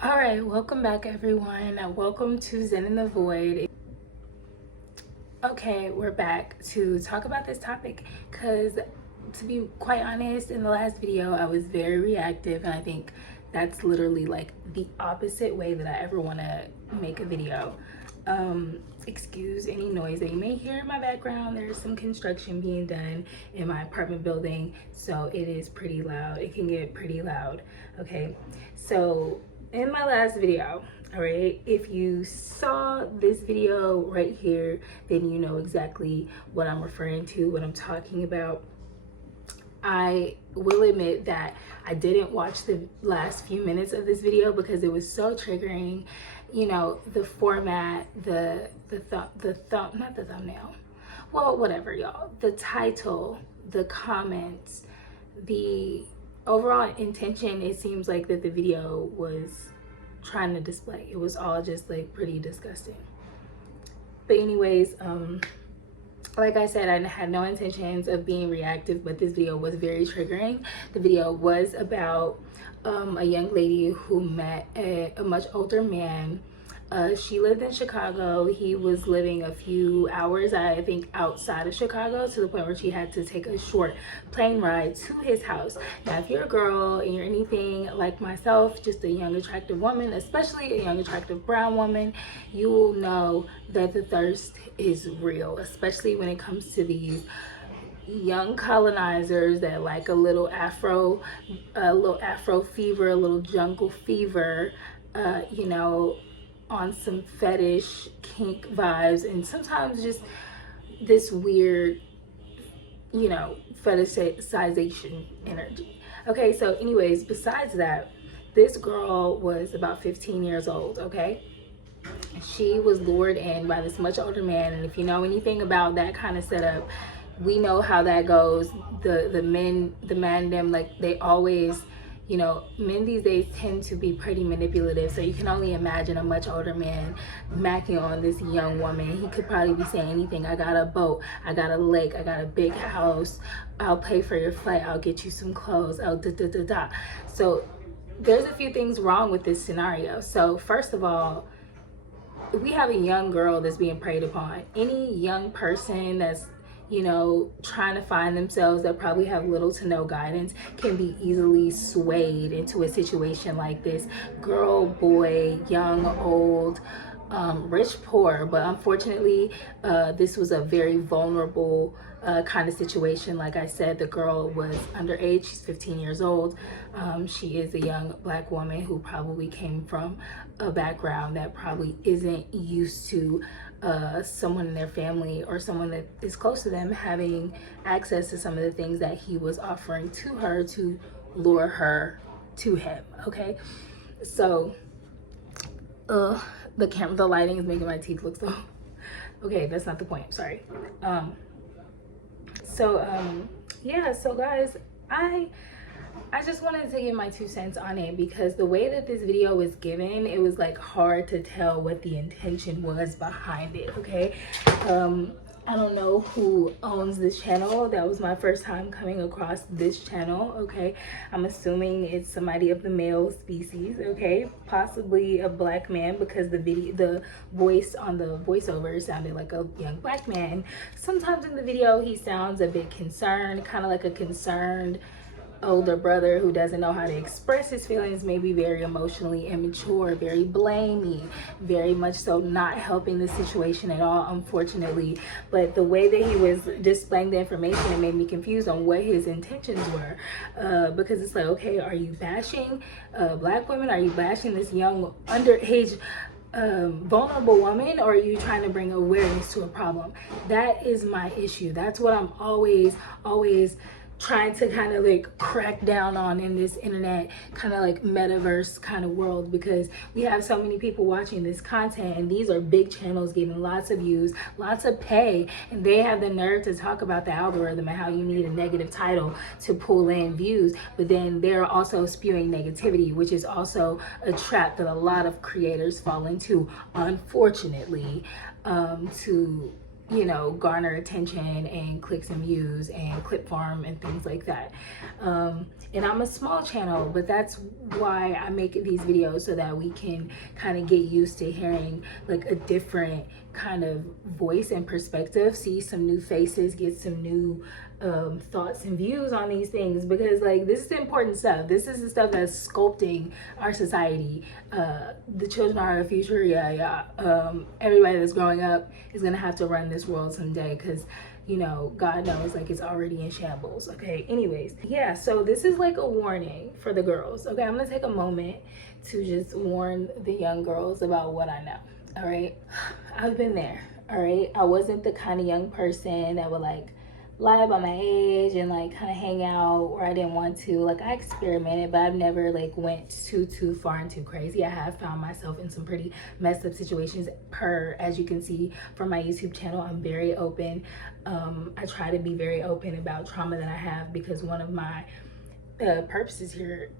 All right, welcome back everyone. Welcome to Zen in the Void. Okay, we're back to talk about this topic because, to be quite honest, in the last video I was very reactive, and I think that's literally like the opposite way that I ever want to make a video. Excuse any noise that you may hear in my background. There's some construction being done in my apartment building, so it is pretty loud. It can get pretty loud. Okay, so in my last video, all right, if you saw this video right here, then you know exactly what I'm referring to, what I'm talking about. I will admit that I didn't watch the last few minutes of this video because it was so triggering. You know, the format, not the thumbnail, well, whatever, y'all, the title, the comments, the overall intention, it seems like that the video was trying to display. It was all just like pretty disgusting. But anyways, like I said, I had no intentions of being reactive, but this video was very triggering. The video was about a young lady who met a much older man. She lived in Chicago. He was living a few hours, I think, outside of Chicago, to the point where she had to take a short plane ride to his house. Now, if you're a girl and you're anything like myself, just a young, attractive woman, especially a young, attractive brown woman, you will know that the thirst is real, especially when it comes to these young colonizers that like a little Afro fever, a little jungle fever, you know, on some fetish kink vibes, and sometimes just this weird, you know, fetishization energy. Okay, so anyways, besides that, this girl was about 15 years old. Okay, she was lured in by this much older man, and if you know anything about that kind of setup, we know how that goes. The man them, like, they always, you know, men these days tend to be pretty manipulative, so you can only imagine a much older man macking on this young woman. He could probably be saying anything. I got a boat, I got a lake, I got a big house, I'll pay for your flight, I'll get you some clothes, I'll da. So there's a few things wrong with this scenario. So first of all, we have a young girl that's being preyed upon. Any young person that's, you know, trying to find themselves, that probably have little to no guidance, can be easily swayed into a situation like this. Girl, boy, young, old, rich, poor. But unfortunately, this was a very vulnerable kind of situation. Like I said, the girl was underage. She's 15 years old. She is a young black woman who probably came from a background that probably isn't used to someone in their family or someone that is close to them having access to some of the things that he was offering to her to lure her to him. Okay, so the lighting is making my teeth look so okay, that's not the point, sorry. Yeah, so guys, I just wanted to give my 2 cents on it, because the way that this video was given, it was like hard to tell what the intention was behind it. Okay, I don't know who owns this channel. That was my first time coming across this channel. Okay, I'm assuming it's somebody of the male species. Okay, possibly a black man, because the voice on the voiceover sounded like a young black man. Sometimes in the video he sounds a bit concerned, kind of like a concerned older brother who doesn't know how to express his feelings, maybe very emotionally immature, very blamey, very much so not helping the situation at all, unfortunately. But the way that he was displaying the information, it made me confused on what his intentions were, because it's like, okay, are you bashing black women? Are you bashing this young underage vulnerable woman, or are you trying to bring awareness to a problem? That is my issue. That's what I'm always trying to kind of like crack down on in this internet kind of like metaverse kind of world, because we have so many people watching this content, and these are big channels getting lots of views, lots of pay, and they have the nerve to talk about the algorithm and how you need a negative title to pull in views. But then they're also spewing negativity, which is also a trap that a lot of creators fall into, unfortunately, to you know, garner attention and clicks and views and clip farm and things like that. And I'm a small channel, but that's why I make these videos, so that we can kind of get used to hearing like a different kind of voice and perspective, see some new faces, get some new thoughts and views on these things, because like this is important stuff. This is the stuff that's sculpting our society. The children are our future. Everybody that's growing up is gonna have to run this world someday, because you know, God knows, like, it's already in shambles. Okay, anyways, yeah, so this is like a warning for the girls. Okay, I'm gonna take a moment to just warn the young girls about what I know. All right, I've been there. All right, I wasn't the kind of young person that would like lie about my age and like kind of hang out where I didn't want to. Like, I experimented, but I've never like went too far and too crazy. I have found myself in some pretty messed up situations. As you can see from my YouTube channel, I'm very open. I try to be very open about trauma that I have, because one of my purposes here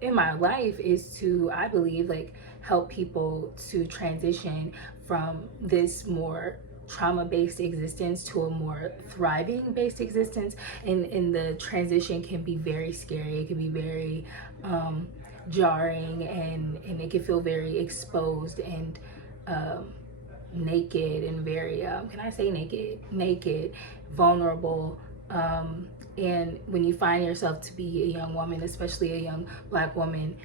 in my life is to, I believe, like, help people to transition from this more trauma-based existence to a more thriving-based existence. And the transition can be very scary. It can be very jarring, and it can feel very exposed and naked, and very can I say naked, vulnerable. And when you find yourself to be a young woman, especially a young Black woman,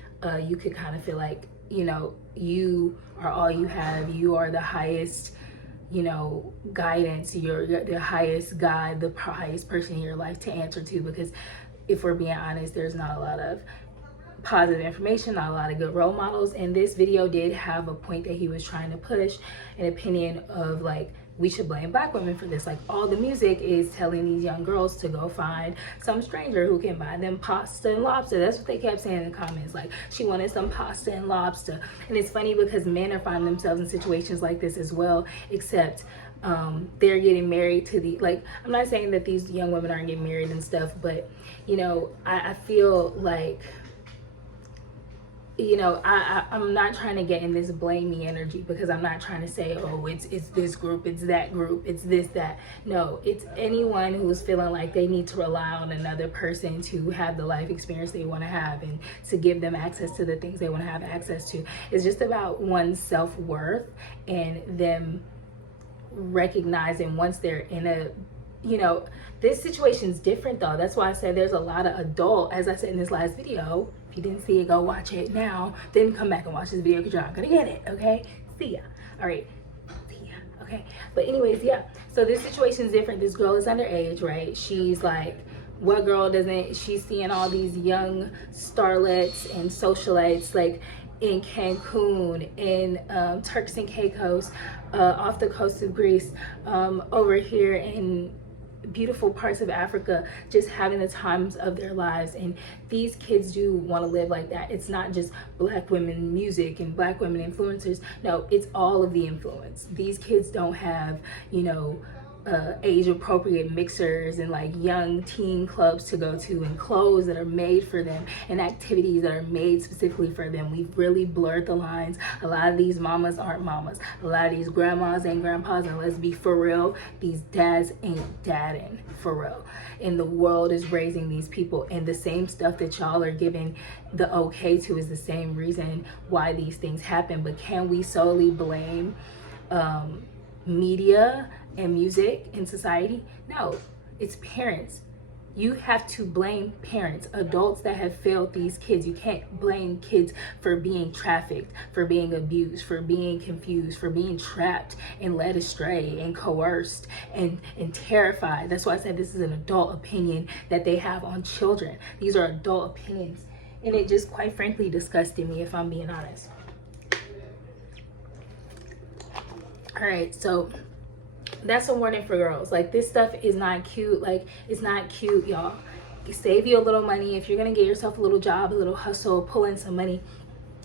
you could kind of feel like, you know, you are all you have. You are the highest, you know, guidance. You're the highest God, the highest person in your life to answer to, because if we're being honest, there's not a lot of positive information, not a lot of good role models. And this video did have a point that he was trying to push, an opinion of like, we should blame Black women for this. Like, all the music is telling these young girls to go find some stranger who can buy them pasta and lobster. That's what they kept saying in the comments. Like, she wanted some pasta and lobster. And it's funny because men are finding themselves in situations like this as well, except they're getting married to the, like, I'm not saying that these young women aren't getting married and stuff, but, you know, I feel like, you know, I'm not trying to get in this blamey energy, because I'm not trying to say, oh, it's this group, it's that group, it's this, that. No, it's anyone who's feeling like they need to rely on another person to have the life experience they want to have, and to give them access to the things they want to have access to. It's just about one's self-worth, and them recognizing once they're in a, you know, this situation's different though. That's why I said there's a lot of adult, as I said in this last video. If you didn't see it, go watch it now, then come back and watch this video, because you're not gonna get it. Okay, see ya. All right, see ya. Okay, but anyways, yeah, so this situation is different. This girl is underage, right? She's like, what girl doesn't, she's seeing all these young starlets and socialites like in Cancun, in Turks and Caicos, off the coast of Greece, over here in beautiful parts of Africa, just having the times of their lives. And these kids do want to live like that. It's not just Black women music and Black women influencers. No, it's all of the influence. These kids don't have, you know, age appropriate mixers and like young teen clubs to go to, and clothes that are made for them, and activities that are made specifically for them. We've really blurred the lines. A lot of these mamas aren't mamas. A lot of these grandmas ain't grandpas, and let's be for real, these dads ain't dadding for real. And the world is raising these people, and the same stuff that y'all are giving the okay to is the same reason why these things happen. But can we solely blame media and music in society? No, it's parents. You have to blame parents, adults that have failed these kids. You can't blame kids for being trafficked, for being abused, for being confused, for being trapped and led astray and coerced and terrified. That's why I said this is an adult opinion that they have on children. These are adult opinions. And it just quite frankly disgusted me, if I'm being honest. All right, so that's a warning for girls. Like, this stuff is not cute. Like, it's not cute, y'all. Save you a little money. If you're gonna get yourself a little job, a little hustle, pull in some money,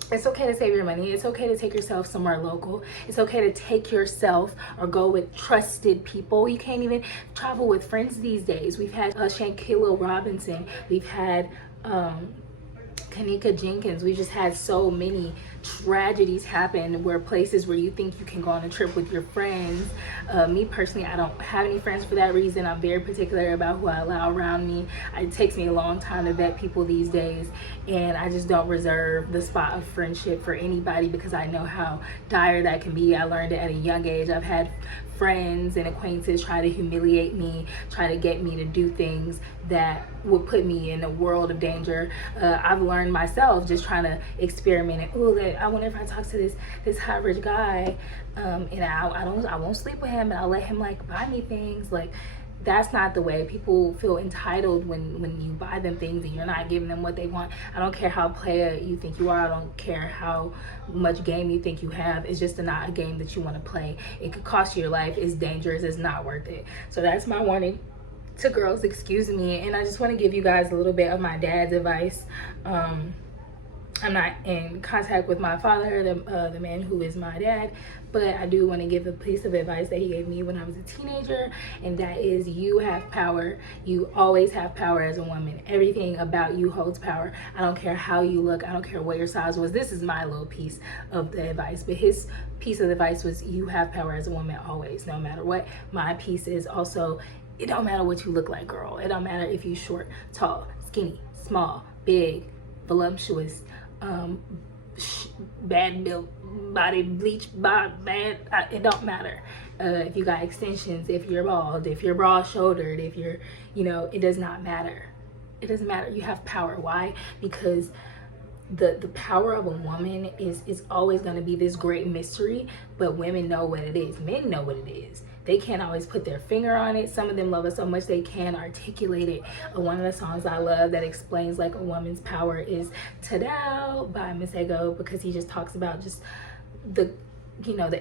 it's okay to save your money. It's okay to take yourself somewhere local. It's okay to take yourself or go with trusted people. You can't even travel with friends these days. We've had Shankilla Robinson. We've had Kanika Jenkins. We just had so many tragedies happen, where places where you think you can go on a trip with your friends. Me personally, I don't have any friends for that reason. I'm very particular about who I allow around me. It takes me a long time to vet people these days, and I just don't reserve the spot of friendship for anybody because I know how dire that can be. I learned it at a young age. I've had friends and acquaintances try to humiliate me, try to get me to do things that would put me in a world of danger. I've learned myself just trying to experiment and, oh, I wonder if I talk to this high rich guy, and I won't sleep with him, and I'll let him like buy me things. Like, that's not the way. People feel entitled when you buy them things and you're not giving them what they want. I don't care how player you think you are. I don't care how much game you think you have. It's just not a game that you want to play. It could cost you your life. It's dangerous. It's not worth it. So that's my warning to girls, excuse me. And I just want to give you guys a little bit of my dad's advice. I'm not in contact with my father, the man who is my dad, but I do want to give a piece of advice that he gave me when I was a teenager, and that is, you have power. You always have power as a woman. Everything about you holds power. I don't care how you look. I don't care what your size was. This is my little piece of the advice, but his piece of advice was, you have power as a woman always, no matter what. My piece is also, it don't matter what you look like, girl. It don't matter if you short, tall, skinny, small, big, voluptuous, bad built, body bleached, bad, it don't matter. If you got extensions, if you're bald, if you're broad shouldered, if you're, it does not matter. It doesn't matter. You have power. Why? Because the power of a woman is always going to be this great mystery, but women know what it is. Men know what it is. They can't always put their finger on it. Some of them love it so much they can articulate it. One of the songs I love that explains like a woman's power is "Ta-da" by Masego, because he just talks about just the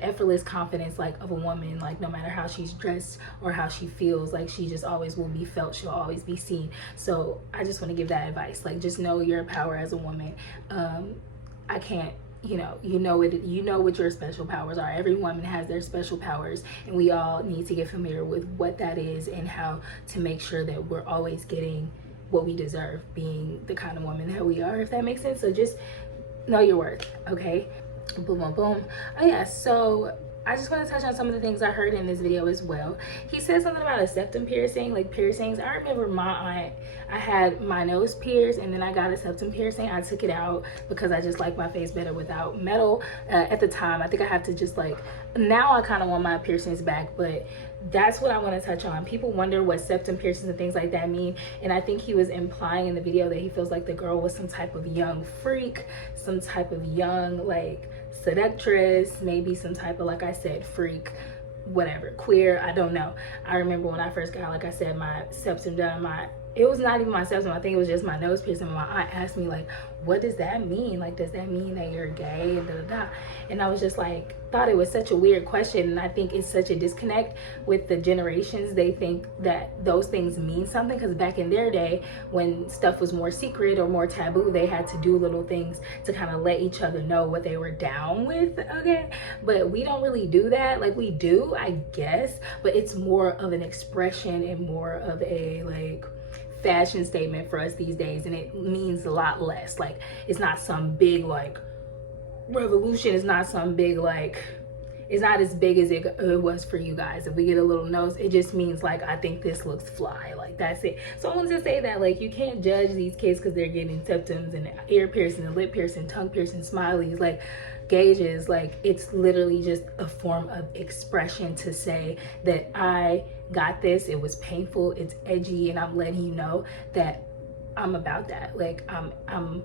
effortless confidence like of a woman, like no matter how she's dressed or how she feels, like she just always will be felt, she'll always be seen. So I just want to give that advice, like just know your power as a woman. I can't, you know what your special powers are. Every woman has their special powers, and we all need to get familiar with what that is and how to make sure that we're always getting what we deserve, being the kind of woman that we are, if that makes sense. So just know your worth, okay? Boom, boom, boom. Oh yeah, so I just want to touch on some of the things I heard in this video as well. He said something about a septum piercing, like piercings. I remember my aunt, I had my nose pierced, and then I got a septum piercing. I took it out because I just like my face better without metal. At the time, I think I have to just like, now I kind of want my piercings back, but that's what I want to touch on. People wonder what septum piercings and things like that mean, and I think he was implying in the video that he feels like the girl was some type of young freak, some type of young like seductress, maybe some type of, like I said, freak, whatever, queer, I don't know. I remember when I first got, like I said, my septum done, it was not even my septum, I think it was just my nose piercing. My aunt asked me like, what does that mean? Like, does that mean that you're gay? And and I was just like, thought it was such a weird question. And I think it's such a disconnect with the generations. They think that those things mean something, because back in their day, when stuff was more secret or more taboo, they had to do little things to kind of let each other know what they were down with, okay? But we don't really do that. Like, we do, I guess, but it's more of an expression and more of a like fashion statement for us these days, and it means a lot less. Like, it's not some big like revolution. It's not some big like, it's not as big as it was for you guys. If we get a little nose, it just means like, I think this looks fly, like that's it. So I wanted to say that, like, you can't judge these kids because they're getting septums and ear piercing and lip piercing, tongue piercing, smileys, like gauges. Like, it's literally just a form of expression to say that I got this, it was painful, it's edgy, and I'm letting you know that I'm about that. Like, I'm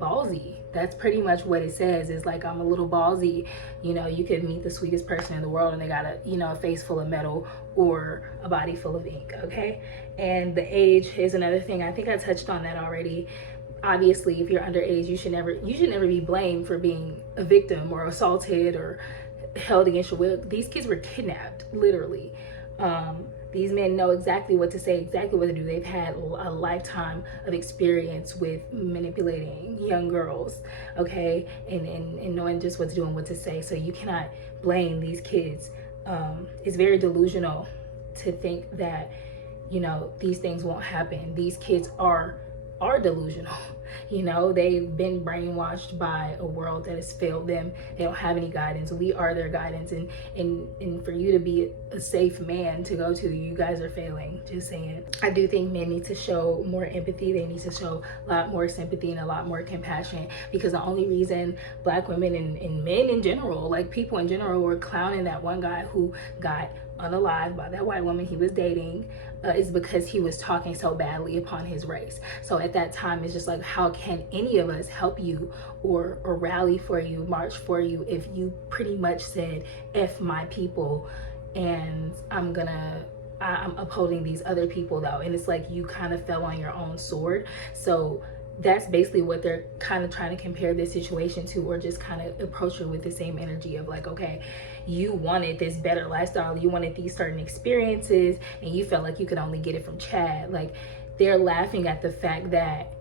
ballsy. That's pretty much what it says, is like, I'm a little ballsy. You could meet the sweetest person in the world and they got a face full of metal or a body full of ink, okay? And the age is another thing. I think I touched on that already. Obviously, if you're underage, you should never be blamed for being a victim or assaulted or held against your will. These kids were kidnapped, literally. These men know exactly what to say, exactly what to do. They've had a lifetime of experience with manipulating young girls, okay? And knowing just what to do and what to say. So you cannot blame these kids. It's very delusional to think that, these things won't happen. These kids are delusional. You know, they've been brainwashed by a world that has failed them. They don't have any guidance. We are their guidance. And for you to be a safe man to go to, you guys are failing. Just saying. I do think men need to show more empathy. They need to show a lot more sympathy and a lot more compassion, because the only reason Black women and men in general, like people in general, were clowning that one guy who got unalived by that white woman he was dating, is because he was talking so badly upon his race. So at that time, it's just like, how can any of us help you or rally for you, march for you, if you pretty much said F my people, and I'm upholding these other people though. And it's like you kind of fell on your own sword. So that's basically what they're kind of trying to compare this situation to, or just kind of approach it with the same energy of like, okay, you wanted this better lifestyle, you wanted these certain experiences, and you felt like you could only get it from Chad. Like, they're laughing at the fact that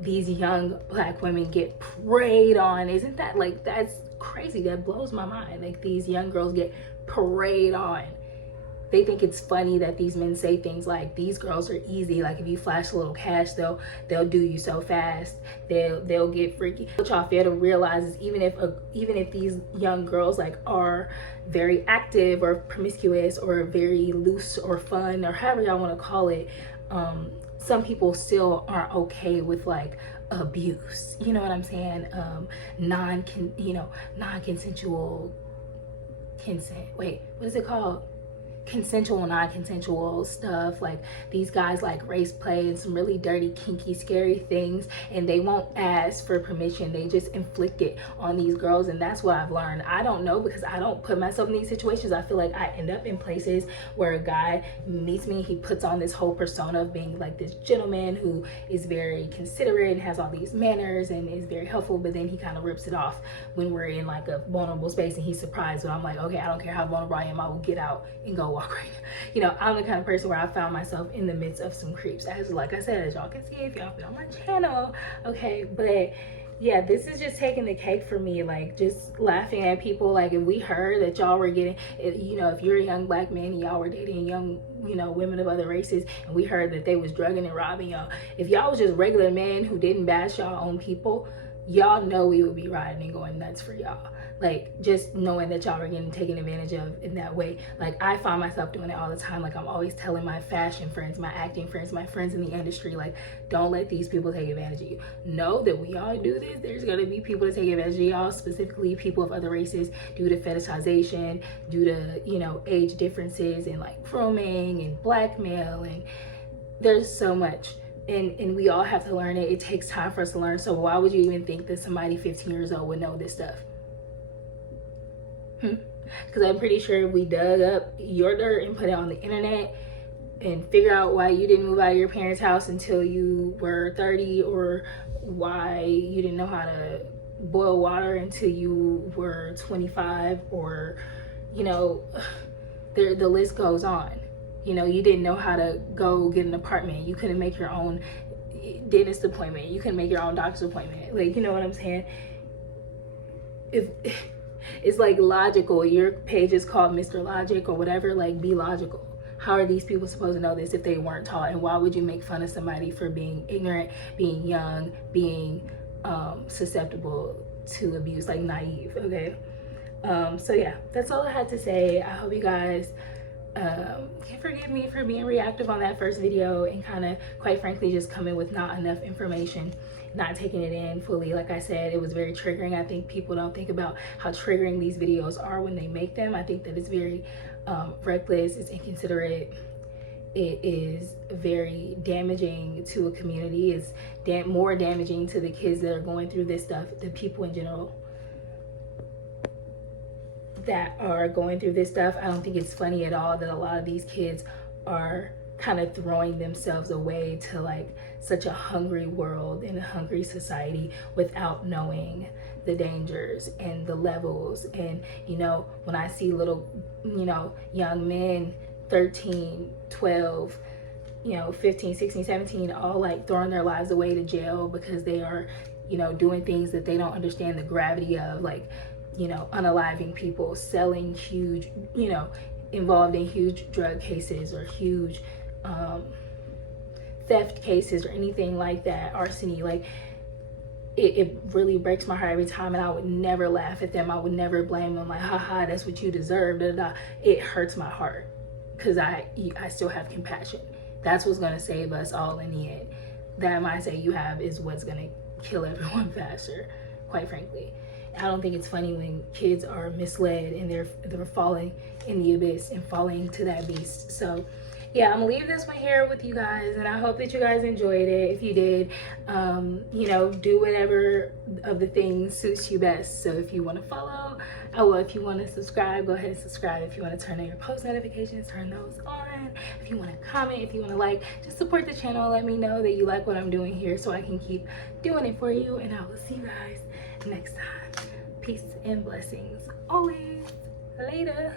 these young Black women get preyed on. Isn't that, like, that's crazy? That blows my mind. Like, these young girls get preyed on. They think it's funny that these men say things like, these girls are easy. Like, if you flash a little cash, they'll do you so fast. They'll get freaky. What y'all fail to realize is even if these young girls like are very active or promiscuous or very loose or fun or however y'all want to call it, some people still aren't okay with like abuse. You know what I'm saying? Non-consensual consent. Wait, what is it called? Consensual, non-consensual stuff. Like, these guys like race play and some really dirty, kinky, scary things, and they won't ask for permission. They just inflict it on these girls. And that's what I've learned. I don't know, because I don't put myself in these situations. I feel like I end up in places where a guy meets me, he puts on this whole persona of being like this gentleman who is very considerate and has all these manners and is very helpful, but then he kind of rips it off when we're in like a vulnerable space and he's surprised. So I'm like, okay, I don't care how vulnerable I am, I will get out and go walk right now. You know, I'm the kind of person where I found myself in the midst of some creeps, as like I said, as y'all can see if y'all been on my channel. Okay, but yeah, this is just taking the cake for me. Like, just laughing at people. Like, if we heard that y'all were getting, you know, if you're a young Black man and y'all were dating young, you know, women of other races, and we heard that they was drugging and robbing y'all, if y'all was just regular men who didn't bash y'all own people, y'all know we would be riding and going nuts for y'all. Like, just knowing that y'all are getting taken advantage of in that way. Like, I find myself doing it all the time. Like, I'm always telling my fashion friends, my acting friends, my friends in the industry, like, don't let these people take advantage of you. Know that we all do this. There's gonna be people to take advantage of y'all, specifically people of other races, due to fetishization, due to, you know, age differences, and like grooming and blackmail, and there's so much. And we all have to learn it. It takes time for us to learn. So why would you even think that somebody 15 years old would know this stuff? Because I'm pretty sure if we dug up your dirt and put it on the internet and figure out why you didn't move out of your parents' house until you were 30, or why you didn't know how to boil water until you were 25, or, you know, the list goes on. You know, you didn't know how to go get an apartment. You couldn't make your own dentist appointment. You couldn't make your own doctor's appointment. Like, you know what I'm saying? If it's like logical, your page is called Mr. Logic or whatever, like, be logical. How are these people supposed to know this if they weren't taught? And why would you make fun of somebody for being ignorant, being young, being susceptible to abuse, like naive? Okay. So yeah, that's all I had to say. I hope you guys can forgive me for being reactive on that first video and kind of, quite frankly, just coming with not enough information, not taking it in fully. Like I said, it was very triggering. I think people don't think about how triggering these videos are when they make them. I think that it's very reckless, it's inconsiderate, it is very damaging to a community. It's more damaging to the kids that are going through this stuff, the people in general that are going through this stuff. I don't think it's funny at all that a lot of these kids are kind of throwing themselves away to like such a hungry world and a hungry society without knowing the dangers and the levels. And, you know, when I see little, you know, young men, 13, 12, you know, 15, 16, 17, all like throwing their lives away to jail because they are, you know, doing things that they don't understand the gravity of, like, you know, unaliving people, selling huge, you know, involved in huge drug cases or huge theft cases or anything like that, arson. Like, it really breaks my heart every time, and I would never laugh at them. I would never blame them like, haha, that's what you deserve, da, da, da. It hurts my heart because I still have compassion. That's what's gonna save us all in the end. That mindset you have is what's gonna kill everyone faster, quite frankly. I don't think it's funny when kids are misled and they're falling in the abyss and falling to that beast. So yeah, I'm gonna leave this one here with you guys, and I hope that you guys enjoyed it. If you did, you know, do whatever of the things suits you best. So if you want to follow, if you want to subscribe, go ahead and subscribe. If you want to turn on your post notifications, turn those on. If you want to comment, if you want to like, just support the channel. Let me know that you like what I'm doing here so I can keep doing it for you, and I will see you guys next time. Peace and blessings always. Later.